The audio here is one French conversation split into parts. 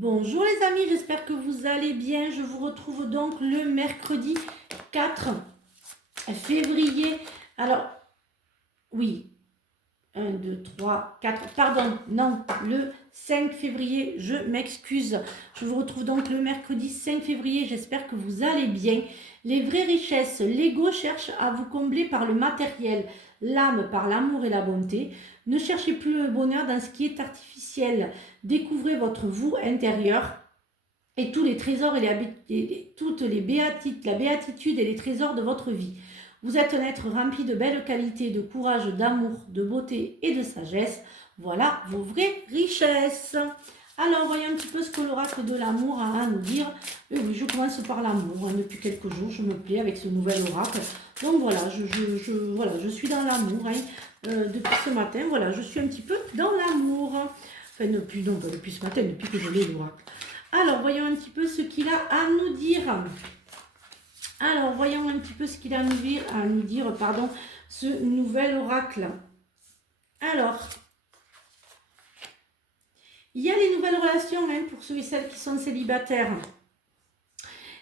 Bonjour les amis, j'espère que vous allez bien. Je vous retrouve donc le mercredi 4 février. Alors, oui, 1, 2, 3, 4, pardon, non, le 5 février, je m'excuse. Je vous retrouve donc le mercredi 5 février, j'espère que vous allez bien. Les vraies richesses, l'ego cherche à vous combler par le matériel, l'âme par l'amour et la bonté. Ne cherchez plus le bonheur dans ce qui est artificiel. Découvrez votre vous intérieur et tous les trésors toutes les la béatitude et les trésors de votre vie. Vous êtes un être rempli de belles qualités, de courage, d'amour, de beauté et de sagesse. Voilà vos vraies richesses. Alors, voyons un petit peu ce que l'oracle de l'amour a à nous dire. Et oui, je commence par l'amour. Depuis quelques jours, je me plais avec ce nouvel oracle. Donc voilà, je suis dans l'amour. Depuis ce matin, voilà, je suis un petit peu dans l'amour. Enfin, pas depuis ce matin, depuis que je l'ai l'oracle. Alors, voyons un petit peu ce qu'il a à nous dire. Alors, voyons un petit peu ce qu'il a à nous dire, ce nouvel oracle. Alors, il y a les nouvelles relations pour ceux et celles qui sont célibataires.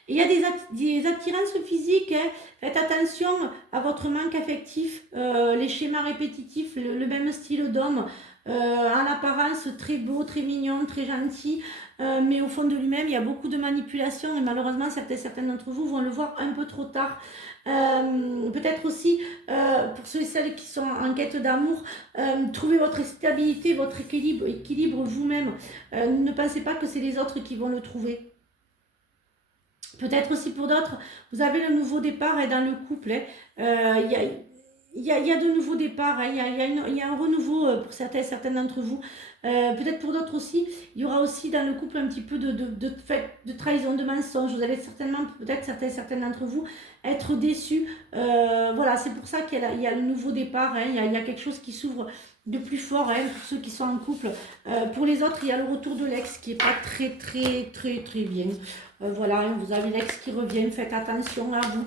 Il y a des attirances physiques. Faites attention à votre manque affectif, les schémas répétitifs, le même style d'homme, en apparence très beau, très mignon, très gentil, mais au fond de lui-même, il y a beaucoup de manipulation et malheureusement, certains d'entre vous vont le voir un peu trop tard. Peut-être aussi, pour ceux et celles qui sont en quête d'amour, trouvez votre stabilité, votre équilibre vous-même. Ne pensez pas que c'est les autres qui vont le trouver. Peut-être aussi pour d'autres, vous avez le nouveau départ dans le couple. Il y a de nouveaux départs, il y a un renouveau pour certains d'entre vous. Peut-être pour d'autres aussi, il y aura aussi dans le couple un petit peu de trahison, de mensonge. Vous allez certainement, peut-être certains d'entre vous, être déçus. Voilà, c'est pour ça qu'il y a le nouveau départ. Il y a quelque chose qui s'ouvre de plus fort pour ceux qui sont en couple. Pour les autres, il y a le retour de l'ex qui n'est pas très bien. Voilà, vous avez l'ex qui revient, faites attention à vous.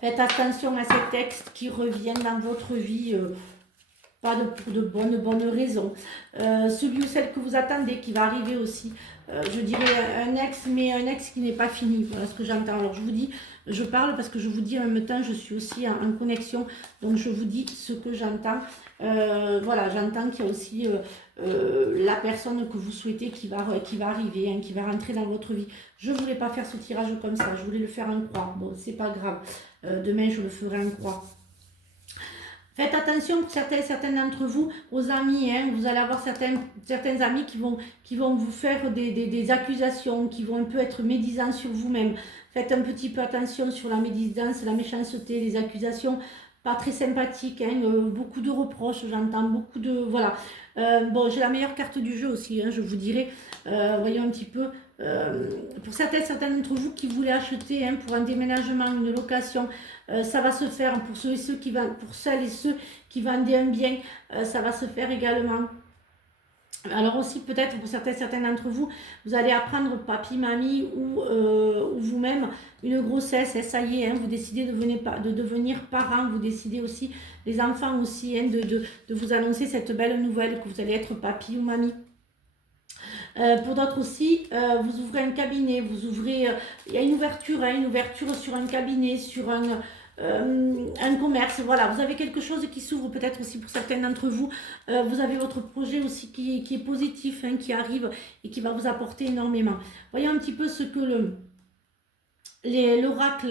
Faites attention à ces textes qui reviennent dans votre vie, pas pour de bonnes raisons. Celui ou celle que vous attendez qui va arriver aussi. Je dirais un ex, mais un ex qui n'est pas fini. Voilà ce que j'entends. Alors je vous dis, je parle parce que je vous dis en même temps, je suis aussi en connexion. Donc je vous dis ce que j'entends. Voilà, j'entends qu'il y a aussi la personne que vous souhaitez qui va arriver, qui va rentrer dans votre vie. Je ne voulais pas faire ce tirage comme ça, je voulais le faire en croix. Bon, c'est pas grave. Demain, je le ferai en croix. Faites attention pour certains d'entre vous, aux amis. Vous allez avoir certains amis qui vont vous faire des accusations, qui vont un peu être médisants sur vous-même. Faites un petit peu attention sur la médisance, la méchanceté, les accusations pas très sympathiques. Beaucoup de reproches, j'entends beaucoup de... Voilà. Bon, j'ai la meilleure carte du jeu aussi, je vous dirai. Voyons un petit peu... pour certains d'entre vous qui voulaient acheter pour un déménagement, une location, ça va se faire. Pour celles et ceux qui vendaient un bien, ça va se faire également. Alors aussi peut-être pour certains d'entre vous, vous allez apprendre papy, mamie ou vous-même une grossesse. Ça y est, vous décidez de devenir parent. Vous décidez aussi, les enfants aussi, de vous annoncer cette belle nouvelle que vous allez être papy ou mamie. Pour d'autres aussi, vous ouvrez un cabinet, il y a une ouverture sur un cabinet, sur un commerce, voilà, vous avez quelque chose qui s'ouvre peut-être aussi pour certains d'entre vous. Vous avez votre projet aussi qui est positif, qui arrive et qui va vous apporter énormément. Voyons un petit peu ce que l'oracle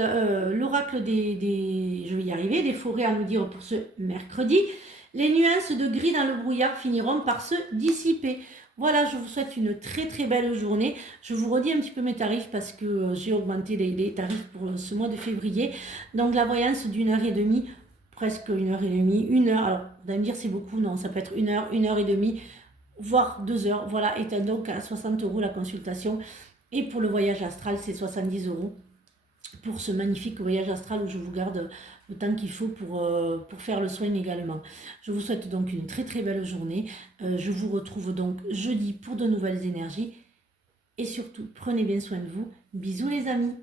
je vais y arriver, des forêts à nous dire pour ce mercredi. Les nuances de gris dans le brouillard finiront par se dissiper. Voilà, je vous souhaite une très belle journée. Je vous redis un petit peu mes tarifs parce que j'ai augmenté les tarifs pour ce mois de février. Donc la voyance d'1h30, presque 1h30, 1h. Alors vous allez me dire c'est beaucoup, non, ça peut être 1h, 1h30, voire 2h. Voilà, est donc à 60 € la consultation. Et pour le voyage astral, c'est 70 € pour ce magnifique voyage astral où je vous garde le temps qu'il faut pour faire le soin également. Je vous souhaite donc une très belle journée. Je vous retrouve donc jeudi pour de nouvelles énergies. Et surtout, prenez bien soin de vous. Bisous les amis.